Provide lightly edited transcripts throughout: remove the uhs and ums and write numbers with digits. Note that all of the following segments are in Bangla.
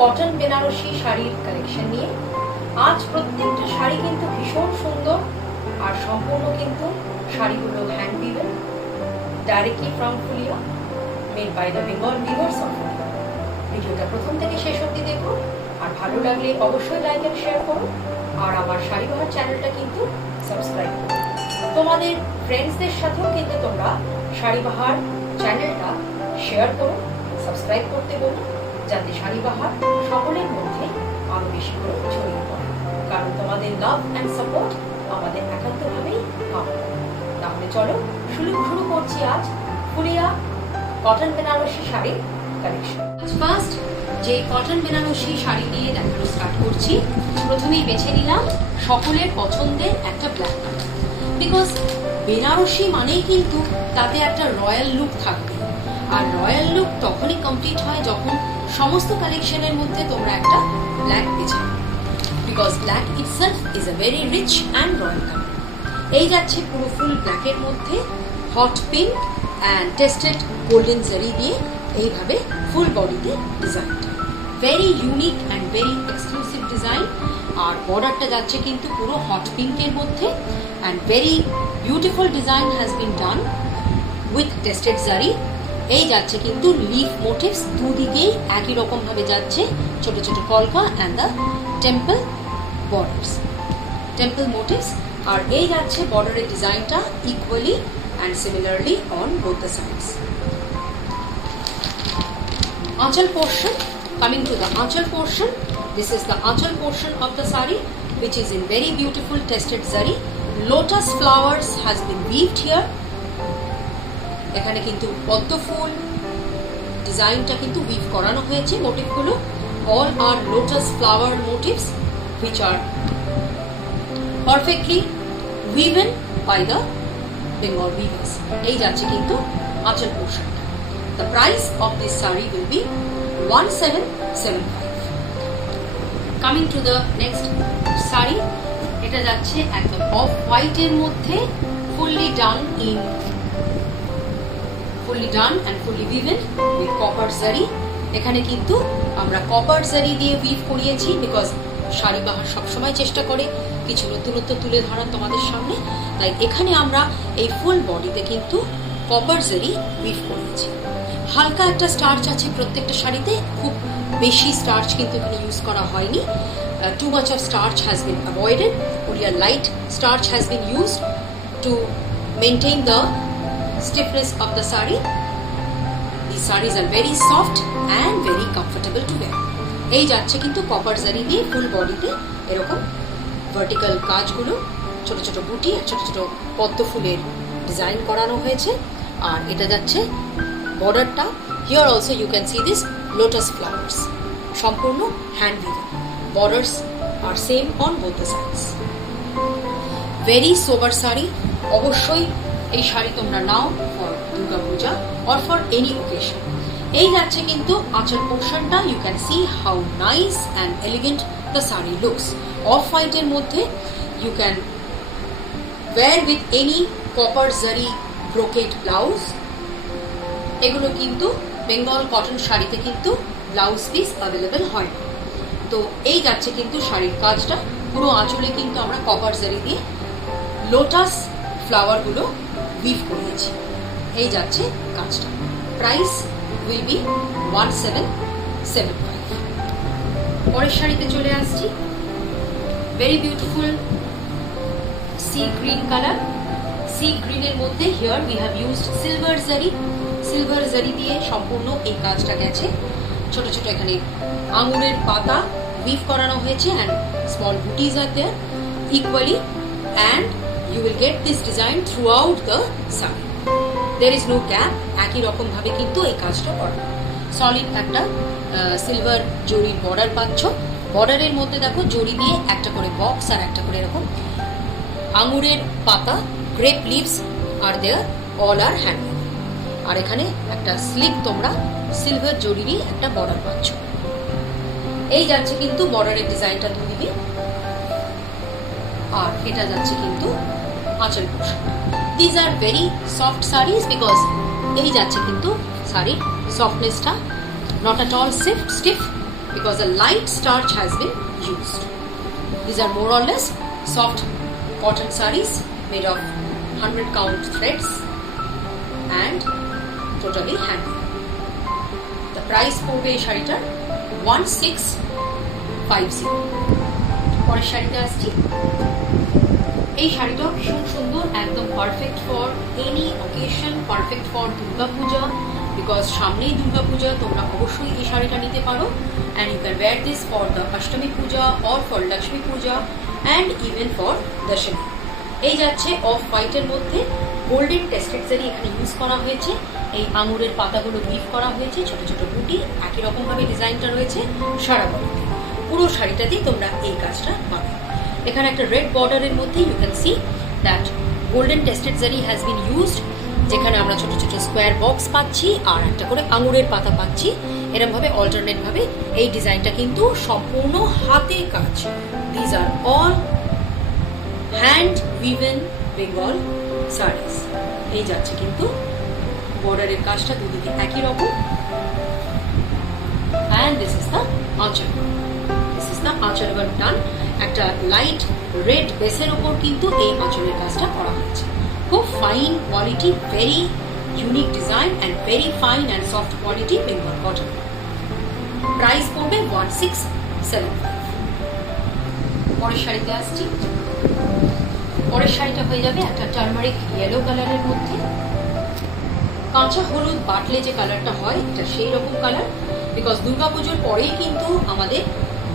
কটন বেনারসি শাড়ির কালেকশন নিয়ে। আজ প্রত্যেকটা শাড়ি কিন্তু ভীষণ সুন্দর আর সম্পূর্ণ কিন্তু শাড়িগুলো hand woven directly from Phulia, made by the Bengal weavers of Phulia. ভিডিওটা প্রথম থেকে শেষ অবধি দেখো, আর ভালো লাগলে অবশ্যই লাইক এন্ড শেয়ার করো, আর আমার শাড়িবাহার চ্যানেলটা কিন্তু সাবস্ক্রাইব করো। তোমাদের ফ্রেন্ডসদের সাথেও কিন্তু তোমরা শাড়িবাহার চ্যানেলটা শেয়ার করো, সাবস্ক্রাইব করতে বলো, যাতে শাড়িবাহার সকলের মধ্যে আরো বেশি করে ছড়িয়ে পড়ে। কারণ তোমাদের লাভ অ্যান্ড সাপোর্ট আমাদের একান্তভাবেই পাবো। তাহলে চলো শুরু করছি আজ ফুলিয়া কটন বেনারসি শাড়ির কালেকশন। ফার্স্ট যে কটন বেনারসি শাড়ি দিয়ে দেখানো স্টার্ট করছি, প্রথমেই বেছে নিলাম সকলের পছন্দের একটা ব্ল্যাক কালার। বিকজ বেনারসি মানেই কিন্তু তাতে একটা রয়্যাল লুক থাকবে, আর রয়্যাল লুক তখনই কমপ্লিট হয় যখন সমস্ত কালেকশনের মধ্যে তোমরা একটা ব্ল্যাক বেছে নাও। Because black itself is a very rich and royal colour. এই যাচ্ছে পুরো ফুল ব্ল্যাকের মধ্যে hot pink and tested golden zari দিয়ে এইভাবে ফুল বডিতে ডিজাইনটা very unique and very exclusive design. আর বর্ডারটা যাচ্ছে কিন্তু পুরো হট পিঙ্কের মধ্যে and very beautiful design has been done with tested জারি। এই যাচ্ছে কিন্তু লিফ মোটিভস দুদিকেই একই রকম ভাবে যাচ্ছে, ছোট ছোট কলকা and the temple borders, temple motifs. আর এই যাচ্ছে বর্ডারের ডিজাইনটা equally and similarly on both the sides. Aanchal portion, coming to the Aanchal portion, this is the Aanchal portion of the sari, which is in very beautiful tested zari. Lotus flowers has been weaved here. এখানে কিন্তু পদ্ম ফুল ডিজাইনটা কিন্তু উইভ করানো হয়েছে মোটিভগুলো। All are lotus flower motifs which are perfectly woven by the Bengal weavers. এই যাচ্ছে কিন্তু Aanchal portion. The price of this sari will be 1775. Coming to the next sari, এটা যাচ্ছে একদম অফ হোয়াইট এর মধ্যে fully done and fully woven with copper zari. এখানে কিন্তু আমরা কপার জারি দিয়ে উইভ করিয়েছি, বিকজ শাড়িবাহার সবসময় চেষ্টা করে কিছু নতুনত্ব তুলে ধরার তোমাদের সামনে। তাই এখানে আমরা এই ফুল বডিতে কিন্তু কপার জারি উইভ করিয়েছি। হালকা একটা স্টার্চ আছে প্রত্যেকটা শাড়িতে, খুব বেশি স্টার্চ কিন্তু এখানে ইউজ করা হয়নি। Too much of starch has been avoided. Only a light starch has been used to maintain the stiffness of the sari. These saris are very soft and very comfortable to wear. এই যাচ্ছে কিন্তু কপার জারি দিয়ে ফুল বডিতে এরকম ভার্টিক্যাল কাজগুলো, ছোট ছোট বুটি আর ছোট ছোট পদ্ম ফুলের ডিজাইন করানো হয়েছে। আর এটা যাচ্ছে বর্ডারটা, here also you can see this lotus flowers, সম্পূর্ণ hand woven. Borders are same on both the sides. Very sober sari, অবশ্যই এই শাড়ি তোমরা নাও for Durga Puja or for any occasion. এই যাচ্ছে কিন্তু আঁচল পোর্শনটা, you can see how nice and elegant the sari looks. Off হোয়াইটের মধ্যে you can wear with any copper zari brocade blouse. এগুলো কিন্তু বেঙ্গল কটন শাড়িতে কিন্তু ব্লাউজ পিস অ্যাভেলেবেল হয় না। তো এই যাচ্ছে কিন্তু শাড়ির কাজটা, পুরো আঁচলে কিন্তু আমরা কপার জারি দিয়ে লোটাস ফ্লাওয়ারগুলো উইভ করিয়েছি। এই যাচ্ছে কাজটা। Price will be 1775. পরের শাড়িতে চলে আসছি। Very beautiful sea green colour. Sea গ্রিনের মধ্যে here we have used silver zari. Silver zari দিয়ে সম্পূর্ণ এই কাজটা গেছে। ছোট ছোট এখানে আঙুরের পাতা উইভ করানো হয়েছে and small butis are there equally, and you will get this design throughout the sari. There is no gap, একই রকম ভাবে কিন্তু এই কাজটা করা। সলিড একটা সিলভার জরির বর্ডার পাচ্ছ। বর্ডারের মধ্যে দেখো জরি দিয়ে একটা করে বক্স আর একটা করে এরকম আঙুরের পাতা, grape leaves R there, all are hand. আর এখানে একটা স্লিপ তোমরা সিলভার জরিরই একটা বর্ডার পাচ্ছ। এই যাচ্ছে কিন্তু বর্ডারের ডিজাইনটা দুদিকে। আর এটা যাচ্ছে কিন্তু আঁচল portion. These are very soft saris, because এই যাচ্ছে কিন্তু শাড়ির সফটনেসটা, not at all stiff because a light starch has been used. These are more or less soft cotton sarees made of 100 count threads and totally hand. The price পড়বে এই শাড়িটার 1650. পরের শাড়িতে আসছি। এই শাড়িটাও ভীষণ সুন্দর, একদম perfect for any occasion, perfect for Durga Puja, because সামনেই দুর্গা পূজা, তোমরা অবশ্যই এই শাড়িটা নিতে পারো। And you can wear this for the Ashtami Puja or for Lakshmi Puja and even for Dashami. এই যাচ্ছে অফ হোয়াইটের মধ্যে গোল্ডেন টেস্টেড জারি এখানে ইউজ করা হয়েছে। এই আঙুরের পাতাগুলো উইভ করা হয়েছে, ছোট ছোট বুটি, একই রকম ভাবে ডিজাইনটা রয়েছে সারা বডিতে। পুরো শাড়িটাতেই তোমরা এই কাজটা পাবে। এখানে একটা রেড বর্ডারের মধ্যে you can see that golden tested zari has been used, যেখানে আমরা ছোট ছোট স্কোয়ার বক্স পাচ্ছি আর একটা করে আঙুরের পাতা পাচ্ছি। এরকম ভাবে অল্টারনেট ভাবে এই ডিজাইনটা কিন্তু সম্পূর্ণ হাতে কাজ। These are all hand woven Bengal saris. এই যাচ্ছে কিন্তু বর্ডারের কাজটা দুদিকে একই রকম। And this is the aanchal. This is the aanchal work done. একটা লাইট রেড বেসের ওপর কিন্তু এই আঁচলের কাজটা করা হয়েছে। খুব fine quality, very unique design and very fine and soft quality Bengal cotton. Price পড়বে 1675। পরের শাড়িতে আসছি। পরের শাড়িটা হয়ে যাবে একটা টার্মারিক ইয়েলো কালারের মধ্যে। কাঁচা হলুদ বাটলে যে কালারটা হয় এটা সেই রকম কালার, বিকজ দুর্গাপুজোর পরেই কিন্তু আমাদের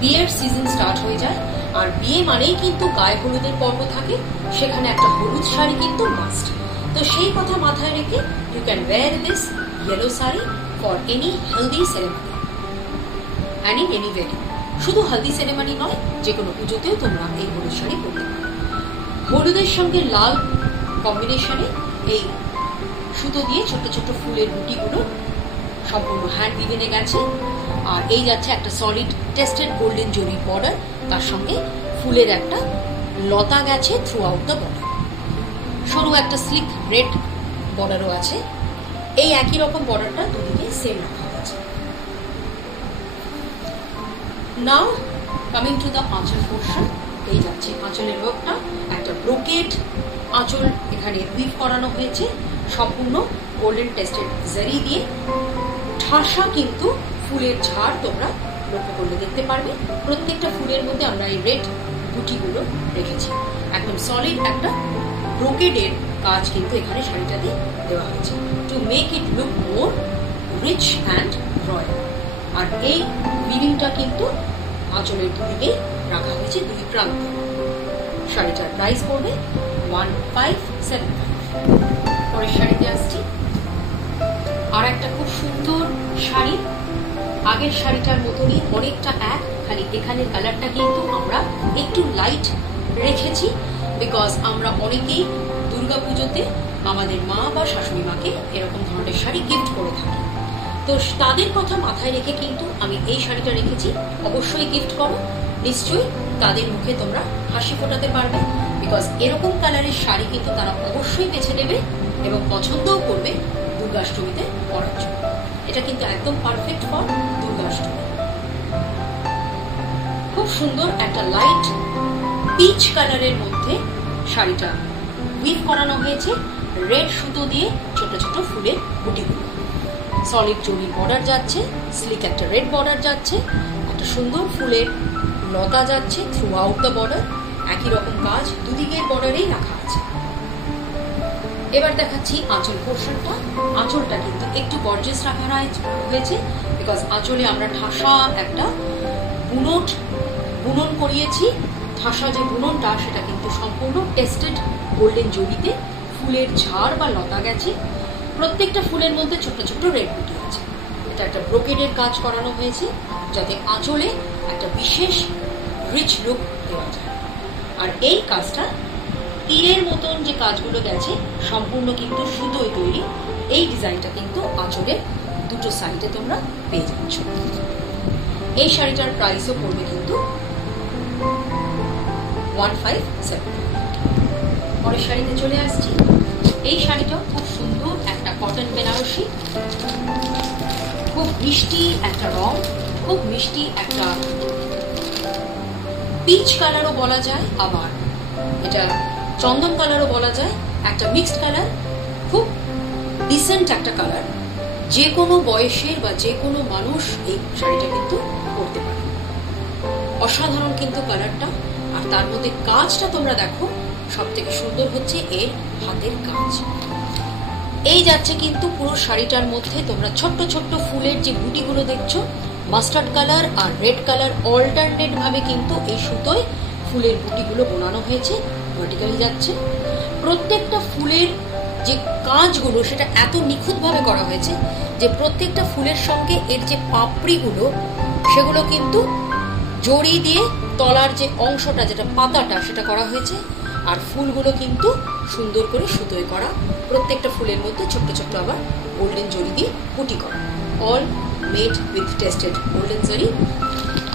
বিয়ের সিজন স্টার্ট হয়ে যায়। আর বিয়ে মানেই কিন্তু গায়ে হলুদের পর্ব থাকে, সেখানে একটা হলুদ শাড়ি কিন্তু মাস্ট। তো সেই কথা মাথায় রেখে you can wear this yellow sari for any haldi ceremony and in any wedding. শুধু হলদি সেরেমনি নয়, যে কোনো পুজোতেও তোমরা এই হলুদ শাড়ি পরতে পারো। হলুদের সঙ্গে লাল কম্বিনেশনে এই সুতো দিয়ে ছোট্ট ছোট্ট ফুলের বুটিগুলো সম্পূর্ণ হ্যান্ড উইভেনে গেছে। আর এই যাচ্ছে একটা সলিড টেস্টেড গোল্ডেন জরির বর্ডার, তার সঙ্গে ফুলের একটা লতা গেছে থ্রু আউট দ্য বর্ডার। সরু একটা স্লিক রেড বর্ডারও আছে। এই একই রকম বর্ডারটা দুদিকে সেম রাখা হয়েছে। নাও কামিং টু দ্য আঁচল পোর্শন। এই যাচ্ছে আঁচলের ওয়ার্কটা, একটা ব্রোকেড আঁচল এখানে উইভ করানো হয়েছে সম্পূর্ণ গোল্ডেন টেস্টেড জারি দিয়ে। ঠাসা কিন্তু ফুলের ঝাড় তোমরা লক্ষ্য করলে দেখতে পারবে। প্রত্যেকটা ফুলের মধ্যে আমরা এই রেড বুটিগুলো রেখেছি। একদম সলিড একটা ব্রোকেডের কাজ কিন্তু এখানে শাড়িটাতে দেওয়া হয়েছে to make it look more rich and royal. আর এই উইভিংটা কিন্তু আঁচলের দুদিকে রাখা হয়েছে, দুই প্রান্তে। শাড়িটার প্রাইস পড়বে 1575। পরের শাড়িতে আসছি। আর একটা খুব সুন্দর শাড়ি, আগের শাড়িটার মতনই অনেকটা এক, খালি এখানের কালারটা কিন্তু আমরা একটু লাইট রেখেছি, বিকজ আমরা অনেকেই দুর্গাপুজোতে আমাদের মা বা শাশুড়ি মাকে এরকম ধরনের শাড়ি গিফট করে থাকি। তো তাদের কথা মাথায় রেখে কিন্তু আমি এই শাড়িটা রেখেছি। অবশ্যই গিফট করো, নিশ্চয়ই তাদের মুখে তোমরা হাসি ফোটাতে পারবে, বিকজ এরকম কালারের শাড়ি কিন্তু তারা অবশ্যই বেছে নেবে এবং পছন্দও করবে দুর্গাষ্টমীতে পরার জন্য। এটা কিন্তু একদম পারফেক্ট ফর দুর্গাষ্টমী। খুব সুন্দর একটা লাইট পিচ কালারের মধ্যে শাড়িটা উইভ করানো হয়েছে রেড সুতো দিয়ে ছোট ছোট ফুলের বুটিগুলো। সলিড জরির বর্ডার যাচ্ছে, স্লিক একটা রেড বর্ডার যাচ্ছে, একটা সুন্দর ফুলের লতা যাচ্ছে থ্রু আউট দ্য বর্ডার। একই রকম কাজ দুদিকের বর্ডারেই রাখা আছে। এবার দেখাচ্ছি আঁচল পোর্শনটা। আঁচলটা কিন্তু একটু গর্জিয়াস রাখা হয়েছে, বিকজ আঁচলে আমরা ঠাসা একটা বুনন করিয়েছি। ঠাসা যে বুননটা সেটা কিন্তু সম্পূর্ণ টেস্টেড গোল্ডেন জরিতে ফুলের ঝাড় বা লতা গেছে। প্রত্যেকটা ফুলের মধ্যে ছোট্ট ছোট্ট রেড বুটি আছে। এটা একটা ব্রোকেডের কাজ করানো হয়েছে, যাতে আঁচলে একটা বিশেষ রিচ লুক দেওয়া যায়। আর এই কাজটা তীরের মতন যে কাজগুলো গেছে সম্পূর্ণ কিন্তু সুতোয় তৈরি। এই ডিজাইনটা কিন্তু আঁচলের দুটো সাইডে তোমরা পেয়ে যাচ্ছ। এই শাড়িটার প্রাইসও পড়বে কিন্তু 1575। পরের শাড়িতে চলে আসছি। এই শাড়িটাও খুব সুন্দর একটা কটন বেনারসি, খুব মিষ্টি একটা রং, খুব মিষ্টি একটা পিচ কালারও বলা যায়, আবার এটা চন্দন কালারও বলা যায়, একটা মিক্সড কালার, খুব ডিসেন্ট একটা কালার। যে কোনো বয়সের বা যে কোনো মানুষ এই শাড়িটা কিন্তু পরতে পারে। অসাধারণ কিন্তু কালারটা, আর তার মধ্যে কাজটা তোমরা দেখো, সব থেকে সুন্দর হচ্ছে এর হাতের কাজ। এই যাচ্ছে কিন্তু পুরো শাড়িটার মধ্যে তোমরা ছোট্ট ছোট্ট ফুলের যে বুটিগুলো দেখছো, মাস্টার্ড কালার আর রেড কালার অল্টারনেট ভাবে কিন্তু এই সুতোয় ফুলের বুটিগুলো বোনানো হয়েছে, ভার্টিক্যালি যাচ্ছে। প্রত্যেকটা ফুলের যে কাজগুলো সেটা এত নিখুঁতভাবে করা হয়েছে যে প্রত্যেকটা ফুলের সঙ্গে এর যে পাপড়িগুলো সেগুলো কিন্তু জড়ি দিয়ে তলার যে অংশটা, যেটা পাতাটা, সেটা করা হয়েছে। আর ফুলগুলো কিন্তু সুন্দর করে সুতোয় করা, প্রত্যেকটা ফুলের মধ্যে ছোট্ট ছোট্ট আবার গোল্ডেন জরি দিয়ে পুটি করা, all made with tested golden zari.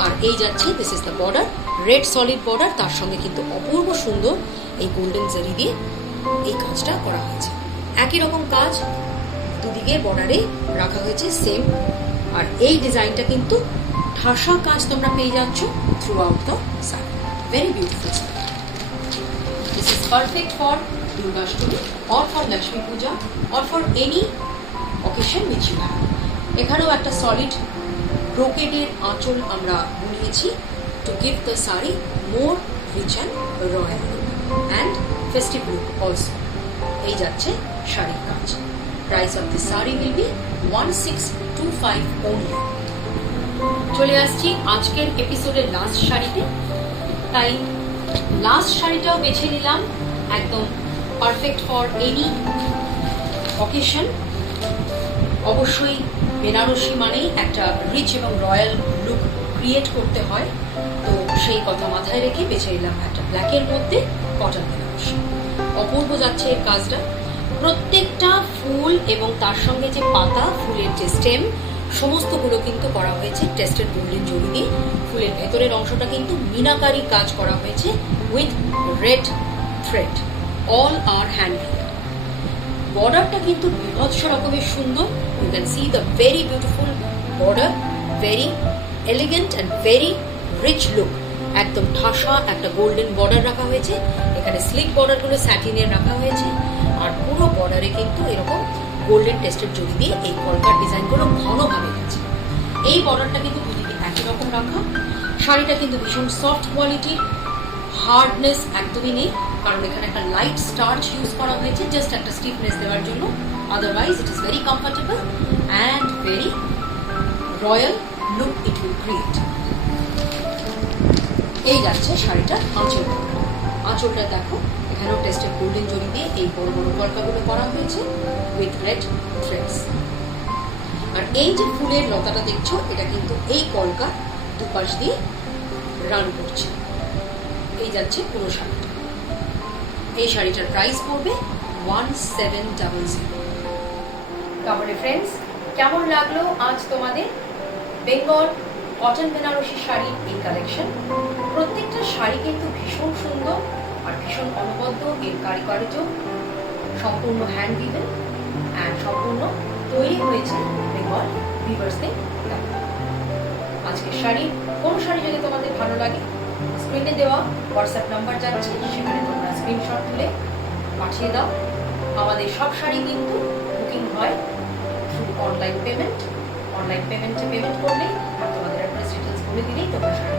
আর এই যাচ্ছে, this is the border, red solid border, তার সঙ্গে কিন্তু অপূর্ব সুন্দর এই গোল্ডেন জরি দিয়ে এই কাজটা করা হয়েছে। একই রকম কাজ দুদিকে বর্ডারে রাখা হয়েছে সেম। আর এই ডিজাইনটা কিন্তু ঠাসা কাজ তোমরা পেয়ে যাচ্ছ throughout the sari. Very beautiful. This is perfect for Durgashtami or for Lakshmi Puja or for any occasion which you have. এখানেও একটা সলিড ব্রোকেডের আঁচল আমরা বুনিয়েছি to give the saree more rich and royal and festive look also. এই যাচ্ছে শাড়ির কাজ। Price of the saree will be 1625 only. চলে আসছি আজকের এপিসোডের লাস্ট শাড়িতে, তাই লাস্ট শাড়িটাও বেছে নিলাম একদম পারফেক্ট ফর এনি অকেশন। অবশ্যই বেনারসি মানেই একটা রিচ এবং রয়্যাল লুক ক্রিয়েট করতে হয়, তো সেই কথা মাথায় রেখে বেছে নিলাম একটা ব্ল্যাকের মধ্যে কটন বেনারসি। অপূর্ব যাচ্ছে এর কাজটা, প্রত্যেকটা ফুল এবং তার সঙ্গে যে পাতা, ফুলের যে স্টেম, সমস্তগুলো কিন্তু করা হয়েছে টেস্টেড গোল্ডেন জরি দিয়ে। ফুলের ভেতরের অংশটা কিন্তু মিনাকারি কাজ করা হয়েছে with red thread, all are hand. বর্ডারটা কিন্তু বিভৎস রকমের সুন্দর। You can see the very beautiful border, very elegant and very rich look. একদম ঠাসা একটা গোল্ডেন বর্ডার রাখা হয়েছে, এখানে স্লিক বর্ডারগুলো স্যাটিনের রাখা হয়েছে, আর পুরো বর্ডারে কিন্তু এরকম গোল্ডেন টেস্টেড জরি দিয়ে এই কলকার ডিজাইনগুলো ঘনভাবে গেছে। এই বর্ডারটা কিন্তু দুদিকে একই রকম রাখা। শাড়িটা কিন্তু ভীষণ সফট কোয়ালিটির, হার্ডনেস একদমই নেই, কারণ এখানে একটা লাইট স্টার্চ ইউজ করা হয়েছে জাস্ট একটা স্টিফনেস দেওয়ার জন্য। Otherwise it is very comfortable and very royal look it will create. এই যাচ্ছে শাড়িটার আঁচল। আঁচলটা দেখো, এখানেও টেস্টেড গোল্ডেন জরি দিয়ে এই বড় বড় কলকাগুলো করা হয়েছে উইথ রেড থ্রেডস। আর এই যে ফুলের লতাটা দেখছো, এটা কিন্তু এই কলকা দুপাশ দিয়ে রান করছে। এই যাচ্ছে পুরো শাড়িটা। এই শাড়িটার প্রাইস পড়বে 1700। তাহলে ফ্রেন্ডস, কেমন লাগলো আজ তোমাদের বেঙ্গল কটন বেনারসি শাড়ির এই কালেকশন? প্রত্যেকটা শাড়ি কিন্তু ভীষণ সুন্দর আর ভীষণ অনবদ্য। এর কারিকার্য সম্পূর্ণ হ্যান্ড উইভেন অ্যান্ড সম্পূর্ণ তৈরি হয়েছে বেঙ্গল উইভার্সদের দ্বারা। আজকের শাড়ি, কোনো শাড়ি যদি তোমাদের ভালো লাগে, স্ক্রিনে দেওয়া হোয়াটসঅ্যাপ নাম্বার যাচ্ছে, সেখানে তোমরা স্ক্রিনশট তুলে পাঠিয়ে দাও। আমাদের সব শাড়ি কিন্তু বুকিং হয় থ্রু অনলাইন পেমেন্ট। অনলাইন পেমেন্টে পেমেন্ট করলেই আর তোমাদের অ্যাড্রেস ডিটেলস বলে দিলেই তোমরা শাড়ি